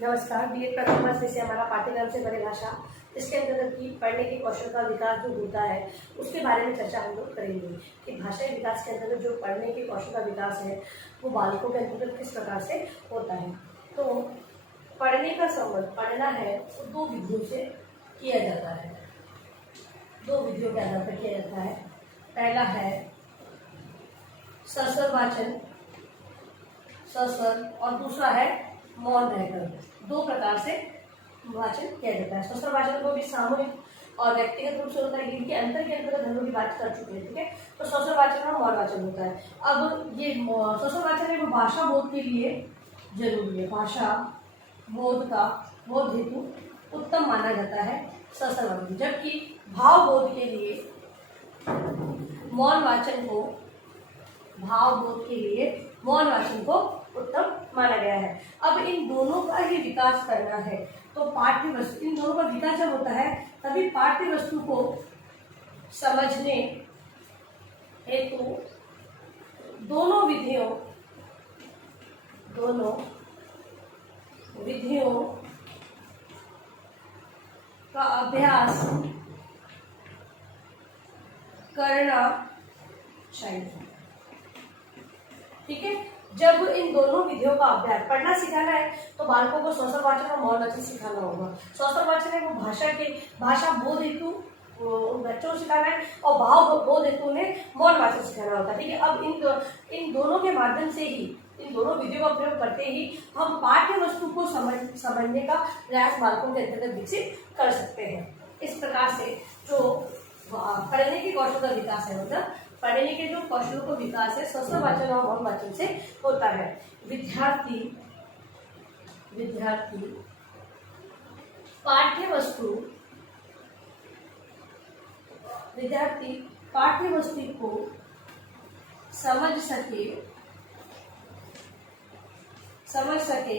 नमस्कार। बीएड प्रथम वर्ष से हमारा पाठ्यक्रम से परिभाषा, इसके अंतर्गत की पढ़ने के कौशल का विकास जो होता है उसके बारे में चर्चा हम लोग करेंगे कि भाषाई विकास के अंतर्गत जो पढ़ने के कौशल का विकास है वो बालकों के अंतर्गत किस प्रकार से होता है। तो पढ़ने का संबंध पढ़ना है वो दो विधियों से किया जाता है, दो विधियों के आधार पर किया जाता है। पहला है सस्वर वाचन, सस्वर, और दूसरा है मौन रहकर। दो प्रकार से वाचन किया जाता है। सस्वर वाचन को भी सामूहिक और व्यक्तिगत रूप से होता है, इनके अंतर के अंतर्गत हम लोग की बात कर चुके हैं, ठीक है। तो सस्वर वाचन और मौन वाचन होता है। अब ये सस्वर वाचन है वो भाषा बोध के लिए जरूरी है, भाषा बोध का बोध हेतु उत्तम माना जाता है सस्वर वाचन, जबकि भाव बोध के लिए मौन वाचन को भाव बोध के लिए मौन वाचन को उत्तम माना गया है। अब इन दोनों का ही विकास करना है तो पाठ्य वस्तु, इन दोनों का विकास जब होता है तभी पाठ्य वस्तु को समझने हेतु दोनों विधियों का अभ्यास करना चाहिए, ठीक है। जब इन दोनों विधियों का अभ्यास पढ़ना सिखाना है तो बालकों को सस्वर वाचन और मौन वाचन सिखाना होगा। सस्वर वाचन है वो भाषा बोध हेतु बच्चों को सिखाना है और भाव बोध हेतु उन्हें मौन वाचन सिखाना होता है, ठीक है। अब इन दोनों के माध्यम से ही, इन दोनों विधियों का प्रयोग करते ही हम पाठ्य वस्तु को समझने का प्रयास बालकों के अंतर्गत विकसित कर सकते हैं। इस प्रकार से जो पढ़ने के कौशल का विकास है, मतलब पढ़ने के जो कौशलों का विकास है सस्वर वाचन और मौन वाचन से होता है। विद्यार्थी पाठ्य वस्तु को समझ सके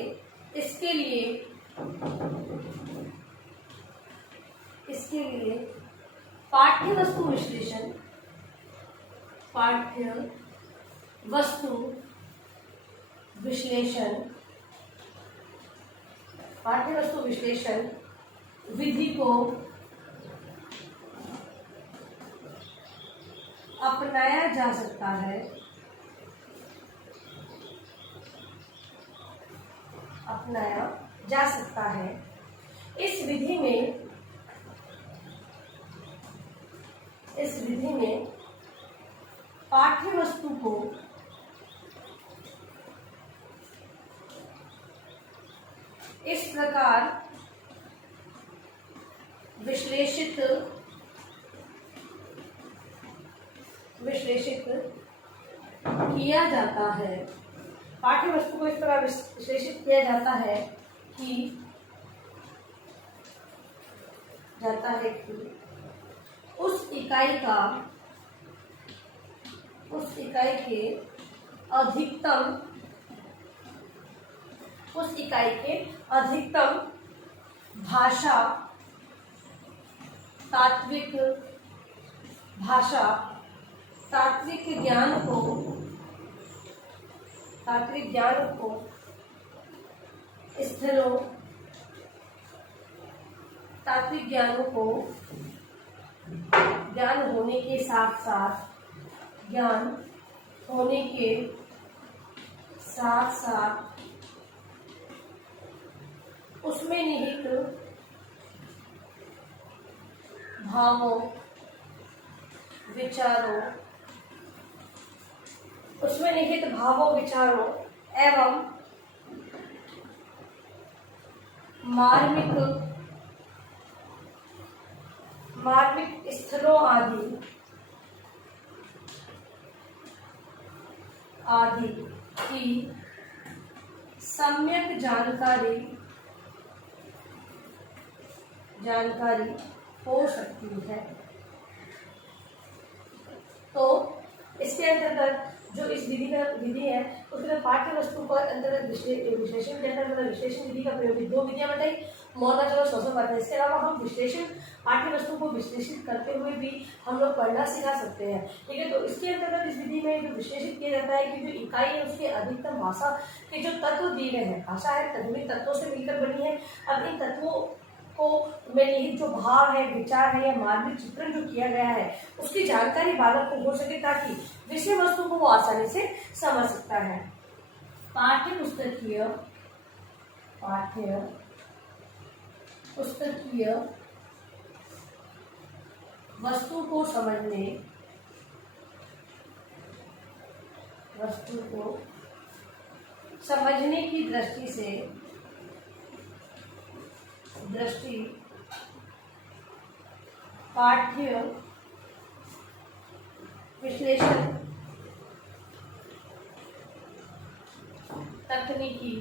इसके लिए पाठ्य वस्तु विश्लेषण विधि को अपनाया जा सकता है, इस विधि में पाठ्य वस्तु को इस प्रकार विश्लेषित किया जाता है, पाठ्य वस्तु को इस प्रकार विश्लेषित किया जाता है कि उस इकाई के अधिकतम भाषा तात्विक ज्ञान को ज्ञान होने के साथ उसमें निहित भावों विचारों एवं मार्मिक स्थलों आदि की सम्यक जानकारी हो सकती है। तो इसके अंतर्गत जो इस विधि है उसके पाठ्य वस्तु पर अंतर्गत विश्लेषण के अंतर्गत विश्लेषण विधि का प्रयोग, दो विधियां बताई, मौन आचरण श्वसन वाचन। इसके अलावा हम विश्लेषण पाठ्य वस्तु को विश्लेषित करते हुए भी हम लोग पढ़ना सिखा सकते हैं, ठीक है। तो इसके अंतर्गत इस विधि में जो विश्लेषित किया जाता है कि जो इकाई है उसके अधिकतम भाषा के जो तत्व दिए गए हैं, भाषा है तकनीकी तत्वों से मिलकर बनी है। अब इन तत्वों को में निहित जो भाव है, विचार है या मानवीय चित्रण जो किया गया है उसकी जानकारी बालक को हो सके, ताकि विषय वस्तु को वो आसानी से समझ सकता है। पाठ्य पुस्तकीय वस्तु को समझने की दृष्टि पाठ्य विश्लेषण तकनीकी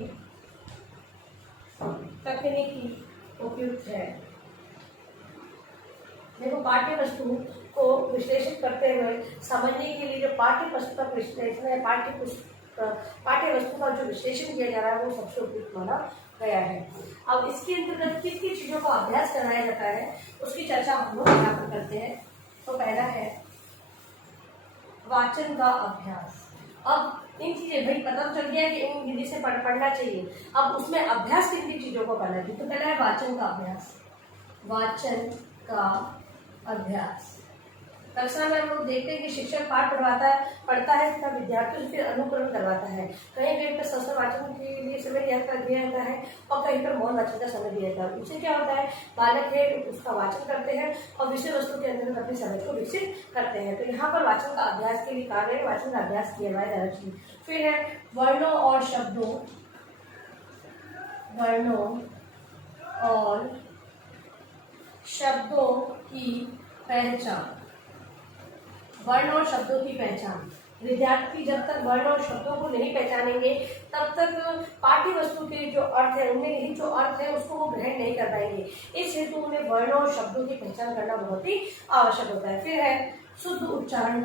उपयुक्त है। देखो, पाठ्य वस्तु को विश्लेषित करते हुए समझने के लिए जो पाठ्य पुस्तक विश्लेषण है, पाठ्य वस्तु का जो विश्लेषण किया जा रहा है वो सबसे उपयुक्त माना गया है। अब इसके अंतर्गत किन किन चीजों का अभ्यास कराया जाता है उसकी चर्चा हम लोग यहाँ पर करते हैं। तो पहला है वाचन का अभ्यास। अब इन चीजें, भाई पता तो चल गया कि इन विधि से पढ़ना चाहिए, अब उसमें अभ्यास किन किन चीजों को करना चाहिए। तो पहला है वाचन का अभ्यास। कक्षा में हम लोग देखते हैं कि शिक्षक पाठ पढ़ता है तथा विद्यार्थियों से फिर अनुकरण करवाता है। कहीं कहीं पर शस्त्र वाचन के लिए समय दिया जाता है और कहीं पर मौन वाचन का समय दिया जाता है। उससे क्या होता है, बालक है उसका वाचन करते हैं और विषय वस्तु के अंदर अपनी समझ को विकसित करते हैं। तो यहाँ पर वाचन का अभ्यास के लिए कार्य वाचन का अभ्यास किया जाए। फिर है वर्णों और शब्दों की पहचान। वर्ण और शब्दों की पहचान। विद्यार्थी जब तक वर्ण और शब्दों को नहीं पहचानेंगे तब तक पाठ्य वस्तु के जो अर्थ है, उनमें निहित जो अर्थ है उसको वो ग्रहण नहीं कर पाएंगे। इस हेतु उन्हें वर्ण और शब्दों की पहचान करना बहुत ही आवश्यक होता है। फिर है शुद्ध उच्चारण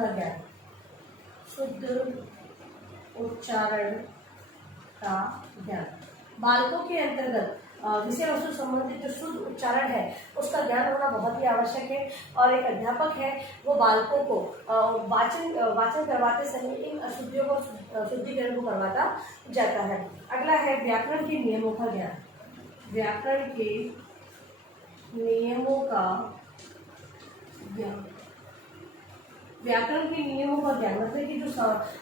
का ज्ञान। बालकों के अंतर्गत विषय वस्तु संबंधित जो शुद्ध उच्चारण है उसका ज्ञान होना बहुत ही आवश्यक है। और एक अध्यापक है वो बालकों को वाचन करवाते समय इन अशुद्धियों को शुद्धिकरण को करवाता जाता है। अगला है व्याकरण के नियमों का ज्ञान। व्याकरण के नियमों का ज्ञान मतलब कि जो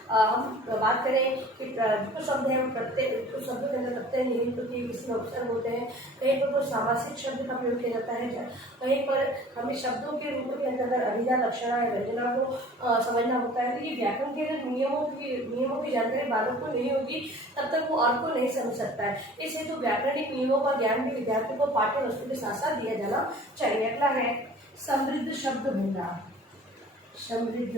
हम बात करें कि जो शब्द है प्रत्यय शब्दों के अंदर प्रत्यय निहित होती है, किसी उपसर्ग होते हैं, कहीं पर तो सामासिक शब्द का प्रयोग किया जाता है, कहीं पर हमें शब्दों के रूपों के अंतर्गत अभिधा, लक्षणा या व्यंजना को समझना होता है। तो ये व्याकरण के अगर नियमों की जानकारी बालक को नहीं होगी तब तक वो अर्थ को नहीं समझ सकता है। इस हेतु व्याकरणिक नियमों का ज्ञान भी विद्यार्थी को पाठ्य वस्तु के साथ साथ दिया जाना चाहिए। अगला है समृद्ध शब्द भंडार। समृद्ध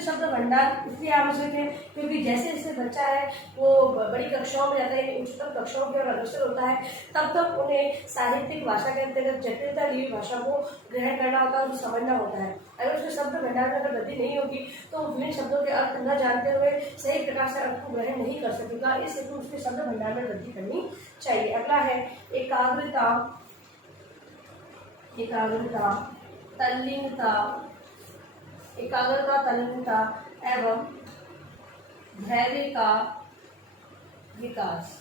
शब्द भंडार इसलिए आवश्यक है क्योंकि जैसे जैसे बच्चा है वो बड़ी कक्षाओं में जाता है, उच्चतर कक्षाओं की ओर अग्रसर होता है, तब तक उन्हें साहित्यिक भाषा के अंतर्गत जटिलता ली भाषा को ग्रहण करना होता है, उसे समझना होता है। अगर उसके शब्द भंडार में अगर वृद्धि नहीं होगी तो विभिन्न शब्दों के अर्थ न जानते हुए सही प्रकार से अर्थ को ग्रहण नहीं कर सकेगा। इस हेतु उसके शब्द भंडार में वृद्धि करनी चाहिए। अगला है तल्लीनता एवं धैर्य का विकास।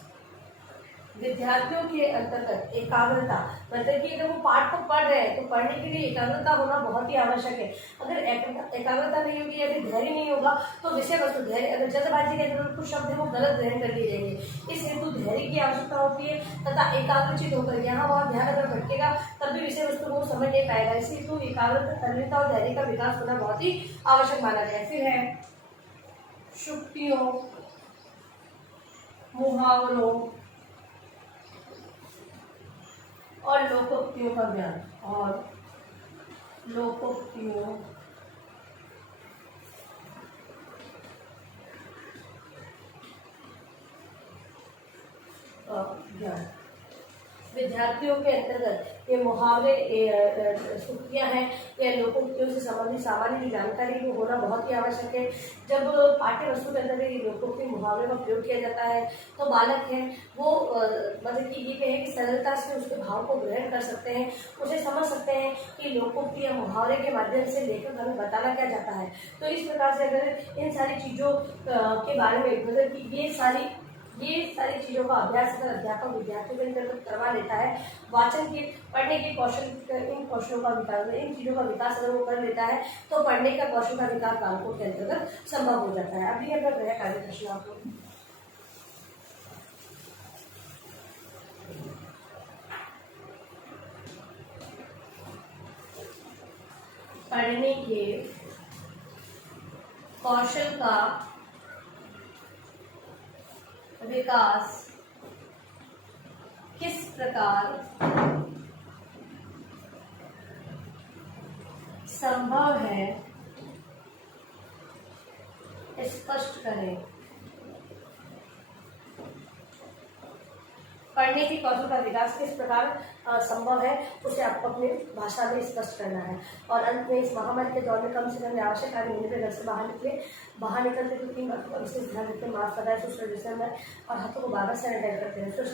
विद्यार्थियों के अंतर्गत एकाग्रता मतलब कि अगर वो पाठ को पढ़ रहे हैं तो पढ़ने के लिए एकाग्रता होना बहुत ही आवश्यक है। अगर एकाग्रता नहीं होगी या फिर धैर्य नहीं होगा तो विषय वस्तु अगर जल्दबाजी के अंदर कुछ शब्द है वो गलत ग्रहण कर लिए जाएंगे। इस हेतु धैर्य की आवश्यकता होती है तथा एकाग्रचित होकर यहाँ वहाँ ध्यान अगर भटकेगा तब भी विषय वस्तु को समझ नहीं पाएगा। इसी हेतु एकाग्रता, तल्लीनता और धैर्य का विकास होना बहुत ही आवश्यक माना गया है। फिर है शुक्तियों, मुहावरों और लोकोक्तियों का ज्ञान। विद्यार्थियों के अंतर्गत ये मुहावरे सूक्तियाँ हैं या लोकोक्तियों से संबंधित सामान्य जानकारी को होना बहुत ही आवश्यक है। जब पाठ्य वस्तु के अंदर ये लोकोक्ति मुहावरे का प्रयोग किया जाता है तो बालक है वो मतलब कि ये कहें कि सरलता से उसके भाव को ग्रहण कर सकते हैं, उसे समझ सकते हैं कि लोकोक्ति या मुहावरे के माध्यम से लेखक हमें बताना क्या चाहता है। तो इस प्रकार से अगर इन सारी चीज़ों के बारे में मतलब कि ये सारी चीज़ों का अभ्यास अगर अध्यापक विद्यार्थियों के अंदर करवा लेता है, वाचन के पढ़ने के कौशल इन कौशलों का विकास इन चीज़ों का विकास अगर वो कर लेता है तो पढ़ने का कौशल का विकास बालकों के अंतर्गत संभव हो जाता है। अभी अगर वह कार्य प्रश्न आपको पढ़ने के कौशल का विकास किस प्रकार संभव है स्पष्ट करें। पढ़ने के कौशल का विकास किस प्रकार संभव है उसे आपको अपनी भाषा में स्पष्ट करना है। और अंत में इस महामारी के दौर में कम से कम आवश्यक कार्य होने पर घर से बाहर निकलते तो 3 बातों का विशेष ध्यान रखते हैं। मास्क लगाए, सोशल डिस्टेंस और हाथों को बार-बार सैनिटाइज करते हैं। स्वच्छ